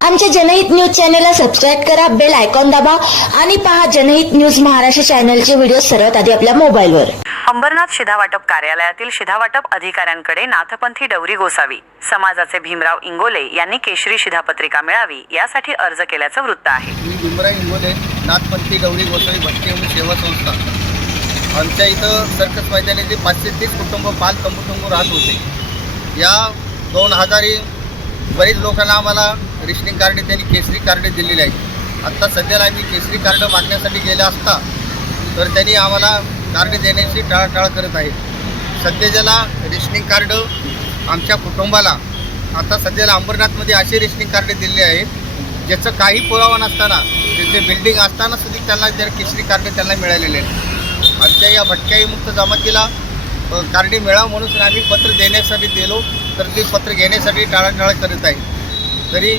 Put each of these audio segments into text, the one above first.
आमच्या जनहित न्यूज चॅनलला सबस्क्राईब करा बेल आयकॉन दाबा आणि पहा जनहित न्यूज महाराष्ट्र चॅनलचे व्हिडिओ सर्वात आधी आपल्या मोबाईलवर. अंबरनाथ शिधावाटप कार्यालयातील शिधावाटप अधिकाऱ्यांकडे नाथपंथी डवरी गोसावी समाजाचे भीमराव इंगोले यांनी केशरी शिधापत्रिका मिळावी यासाठी अर्ज केल्याचं वृत्त आहे. मी भीमराव इंगोले नाथपंथी गौरी गोसावी एवढी सेवा संस्था. आमच्या इथं सर्कस मैदानाचे पाचशे तीस कुटुंब पाच तंबुटुंबू राहत होते. या दोन हजारी बरीच लोकांना आम्हाला रेशनिंग कार्ड त्यांनी केसरी कार्ड दिलेली आहेत. आत्ता सध्याला आम्ही केसरी कार्ड मागण्यासाठी गेला असता तर त्यांनी आम्हाला कार्ड देण्याची टाळाटाळ करत आहे सध्याच्याला रेशनिंग कार्ड आमच्या कुटुंबाला आता सध्याला अंबरनाथमध्ये असे रेशनिंग कार्ड दिलेले आहेत ज्याचं काही पुरावा नसताना त्याचे बिल्डिंग असताना सुद्धा त्यांना जर केसरी कार्ड त्यांना मिळालेले आहेत. आमच्या या भटक्याई मुक्त जमातीला कार्ड मिळावं म्हणून आम्ही पत्र देण्यासाठी दिलो तर ते पत्र घेण्यासाठी टाळाटाळ करत आहे तरी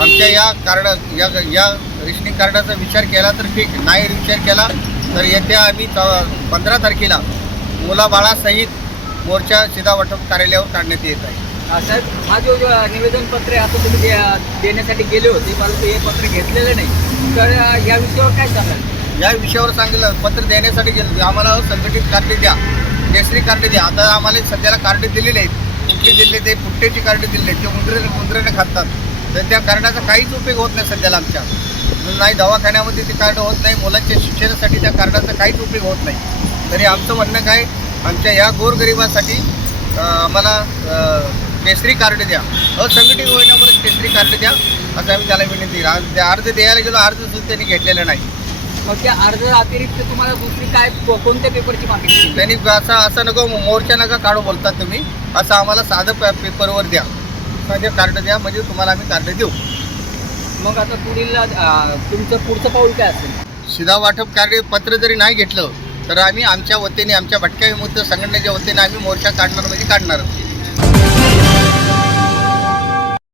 आमच्या या कार्ड या या रेशनिंग कार्डाचा विचार केला तर ठीक. नाही विचार केला तर येत्या आम्ही चौ- पंधरा तारखेला मुलाबाळासहित मोर्चा सीधा वाटप कार्यालयावर काढण्यात येत आहे. साहेब हा जो जो निवेदन पत्र आहे आता तुम्ही दे- देण्यासाठी गेले होते परंतु हे पत्र घेतलेलं नाही. तर या विषयावर काय सांगाल? या विषयावर सांगितलं पत्र देण्यासाठी गेलो. आम्हाला संघटित कार्ड द्या. केसरी कार्ड द्या. आता आम्हाला सध्याला कार्ड दिलेले आहेत. कुठली दिले ते पुट्ट्याची कार्ड दिले ते उंदरेने उंदरेने खातात. तर त्या कार्डाचा काहीच उपयोग होत नाही सध्याला आमच्या. नाही दवाखान्यामध्ये ते कार्ड होत नाही मुलांच्या शिक्षणासाठी त्या कार्डाचा काहीच उपयोग होत नाही. तरी आमचं म्हणणं काय आमच्या या गोरगरिबासाठी आम्हाला केसरी कार्ड द्या. असंघटित होईनावरच केसरी कार्ड द्या असं आम्ही त्याला विनंती आज त्या अर्ज द्यायला गेलो अर्ज सुद्धा त्यांनी घेतलेला नाही. मग त्या अर्ज अतिरिक्त तुम्हाला दुसरी काय कोणत्या पेपरची मागणी केली? त्यांनी असं असं नको मोर्चा नका काढू बोलतात तुम्ही. असं आम्हाला साधं पे पेपरवर द्या. साधं कार्ड द्या म्हणजे तुम्हाला आम्ही कार्ड देऊ. मग आता पुढील अ, तुमचं पुढचं पाऊल काय असेल? शिधा वाटप कार्य पत्र जरी नाही घेतलं तर आम्ही आमच्या वतीने आमच्या भटक्या विमुक्त संघटनेच्या वतीने आम्ही मोर्चा काढणार म्हणजे काढणार.